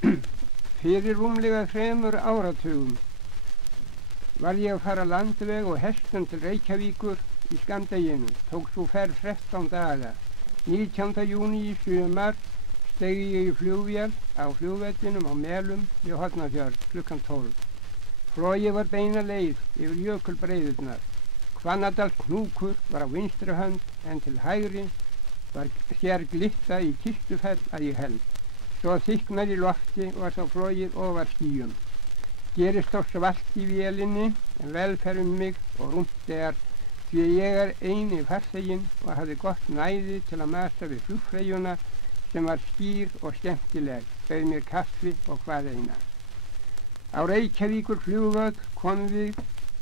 Fyrir rúmlega 3 áratugum var ég að fara landveg og hestum til Reykjavíkur í skammdeginu. Tók svo ferð 13 daga. 19. júní í sumar steig ég í flugvél á flugvellinum á Melum við Hornafjörð klukkan 12. Flogið var beina leið yfir jökulbreiðurnar. Hvannadalshnúkur var á vinstri hönd en til hægri var hér glitta í Kistufell að ég held. Svo þykknar í lofti var þá flogið ofar skýjum. Gerist þá svalt í vélinni en vel fer mig og rúmt því ég eini farþeginn og hafði gott næði til að masa við flugfreyjuna sem var skýr og skemmtileg, bauð mér kaffi og hvað eina. Á Reykjavíkur flugvöll komum við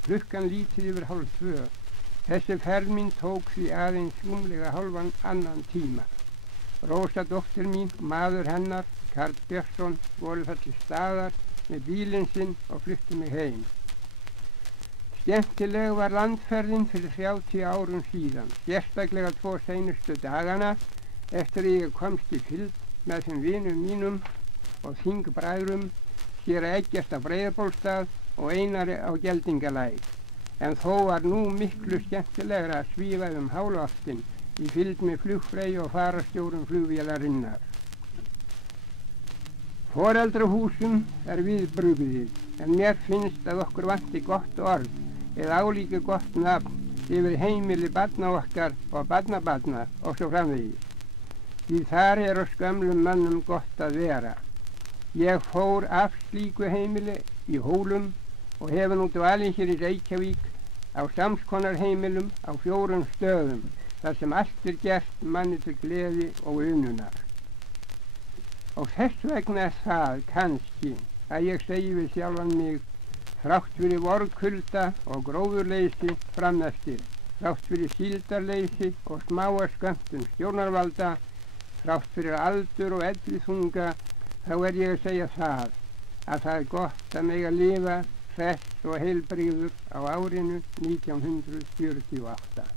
klukkan lítið yfir 1:30. Þessi ferð mín tók því aðeins rúmlega hálfan annan tíma. Rósa dóttir mín, maður hennar, Karl Björnsson, voru þar til staðar með bílinn sinn og fluttu mig heim. Skemmtileg var landferðin fyrir 30 árum síðan, sérstaklega 2 seinustu dagana eftir að ég komst í fylgd með þeim vinum mínum og þingbræðrum, séra Eggerst á Breiðabólstað og Einari á Geldingalæk. En þó var nú miklu skemmtilegra að svífa háloftin í fylgd með flugfreyju og fararstjórum flugvélarinnar. Foreldrahúsum við brugðið, en mér finnst að okkur vanti gott orð eða álíka gott nafn yfir heimili barna okkar og barnabarna og svo framvegis. Því þar oss gömlum mönnum gott að vera. Ég fór af slíku heimili í Hólum og hefur nú dvalið hér í Reykjavík á samskonar heimilum á 4 stöðum, þar sem allt gert manni til gleði og ununar. Og þess vegna það kannski að ég segi við sjálfan mig, þrátt fyrir vorkulda og gróðurleysi frameftir, þrátt fyrir síldarleysi og smáa skömmtun stjórnarvalda, þrátt fyrir aldur og elliþunga, þá ég að segja það, að það gott að mega lifa hress og heilbrigður á árinu 1948.